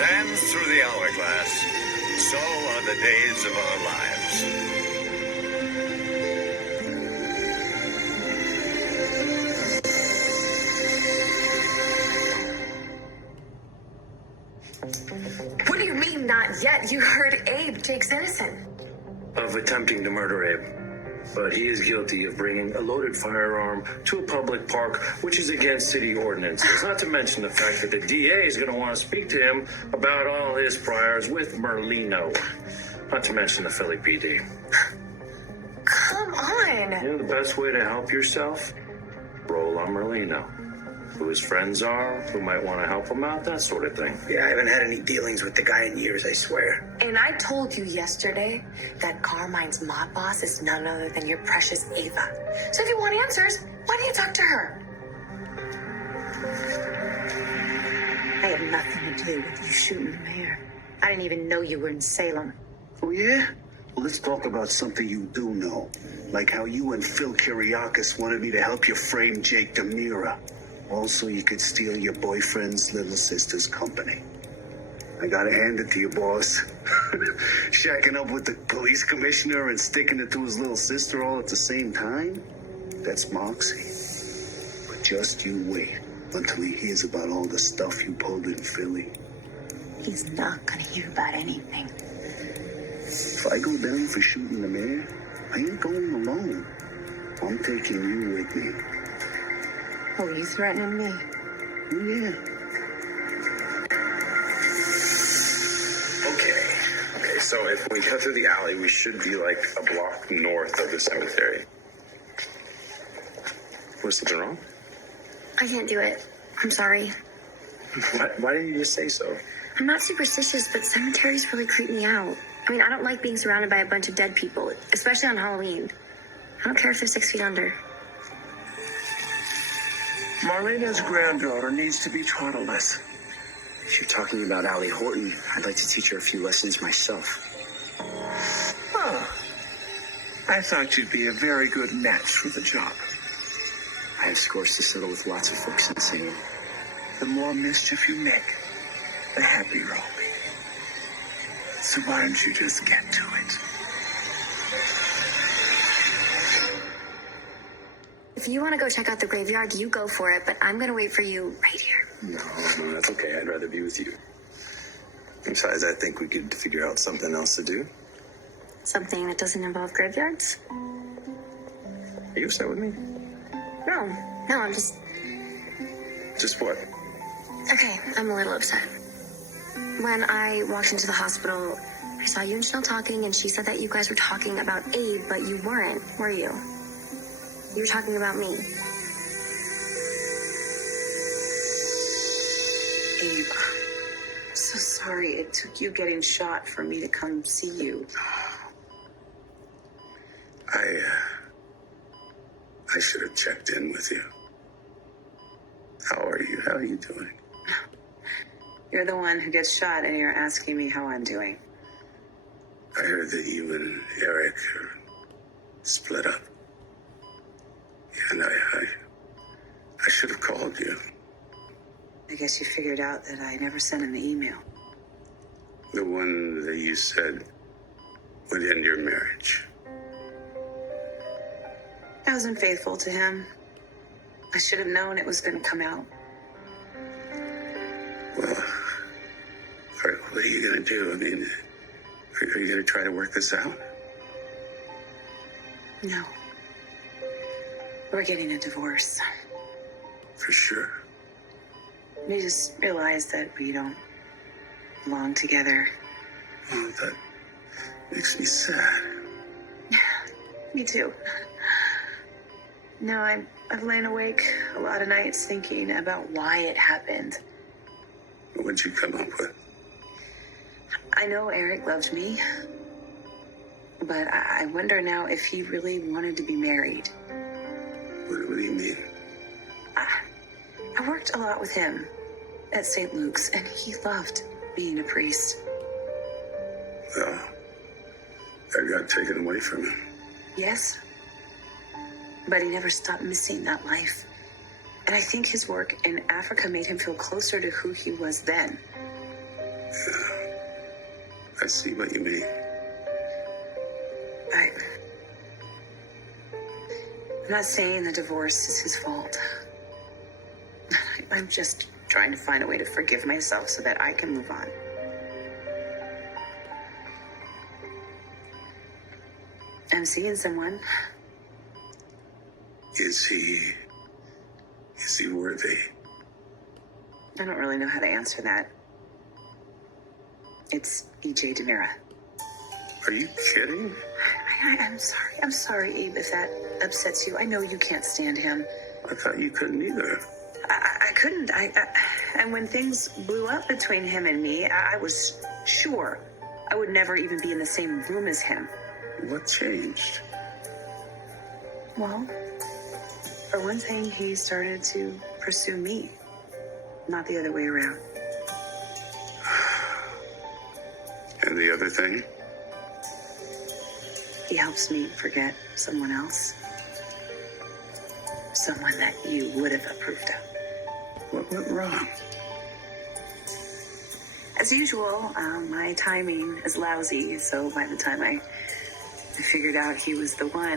sands through the hourglass, so are the days of our lives. What do you mean, not yet? You heard Abe, Jake's innocent. Of attempting to murder Abe. But he is guilty of bringing a loaded firearm to a public park, which is against city ordinances. Not to mention the fact that the DA is going to want to speak to him about all his priors with Merlino. Not to mention the Philly PD. Come on. You know the best way to help yourself? Roll on Merlino. Who his friends are, who might want to help him out, that sort of thing. Yeah, I haven't had any dealings with the guy in years, I swear. And I told you yesterday that Carmine's mob boss is none other than your precious Ava. So if you want answers, why don't you talk to her? I had nothing to do with you shooting the mayor. I didn't even know you were in Salem. Oh, yeah? Well, let's talk about something you do know. Like how you and Phil Kiriakis wanted me to help you frame Jake DeMira. Also, you could steal your boyfriend's little sister's company. I gotta hand it to you, boss. Shacking up with the police commissioner and sticking it to his little sister all at the same time? That's moxie. But just you wait until he hears about all the stuff you pulled in Philly. He's not gonna hear about anything. If I go down for shooting the mayor, I ain't going alone. I'm taking you with me. Oh, you threatening me? Oh, yeah. Okay, so if we go through the alley, we should be like a block north of the cemetery. Was something wrong? I can't do it. I'm sorry. Why didn't you just say so? I'm not superstitious, but cemeteries really creep me out. I mean, I don't like being surrounded by a bunch of dead people, especially on Halloween. I don't care if they're 6 feet under. Marlena's granddaughter needs to be taught a lesson. If you're talking about Allie Horton, I'd like to teach her a few lessons myself. Huh. I thought you'd be a very good match for the job. I have scores to settle with lots of folks in Salem. The more mischief you make, the happier I'll be. So why don't you just get to it? If you want to go check out the graveyard, you go for it, but I'm going to wait for you right here. No, that's okay. I'd rather be with you. Besides, I think we could figure out something else to do. Something that doesn't involve graveyards? Are you upset with me? No, I'm just... Just what? Okay, I'm a little upset. When I walked into the hospital, I saw you and Chanel talking, and she said that you guys were talking about Abe, but you weren't, were you? You were talking about me. Abe, I'm so sorry it took you getting shot for me to come see you. I should have checked in with you. How are you? How are you doing? You're the one who gets shot and you're asking me how I'm doing. I heard that you and Eric are split up. And I should have called you. I guess you figured out that I never sent him the email. The one that you said would end your marriage. I wasn't faithful to him. I should have known it was going to come out. Well, what are you going to do? I mean, are you going to try to work this out? No. We're getting a divorce. For sure. We just realized that we don't belong together. Oh, that makes me sad. Me too. No, I've lain awake a lot of nights thinking about why it happened. What'd you come up with? I know Eric loved me, but I wonder now if he really wanted to be married. What do you mean? I worked a lot with him at St. Luke's, and he loved being a priest. Well, I got taken away from him. Yes, but he never stopped missing that life. And I think his work in Africa made him feel closer to who he was then. I see what you mean. I'm not saying the divorce is his fault. I'm just trying to find a way to forgive myself so that I can move on. I'm seeing someone. Is he worthy? I don't really know how to answer that. It's EJ Demira. Are you kidding? I'm sorry, Abe, if that upsets you. I know you can't stand him. I thought you couldn't either. I couldn't. And when things blew up between him and me, I was sure I would never even be in the same room as him. What changed? Well, for one thing, he started to pursue me, not the other way around. And the other thing? He helps me forget someone else. Someone that you would have approved of. What went wrong? As usual, my timing is lousy, so by the time I figured out he was the one,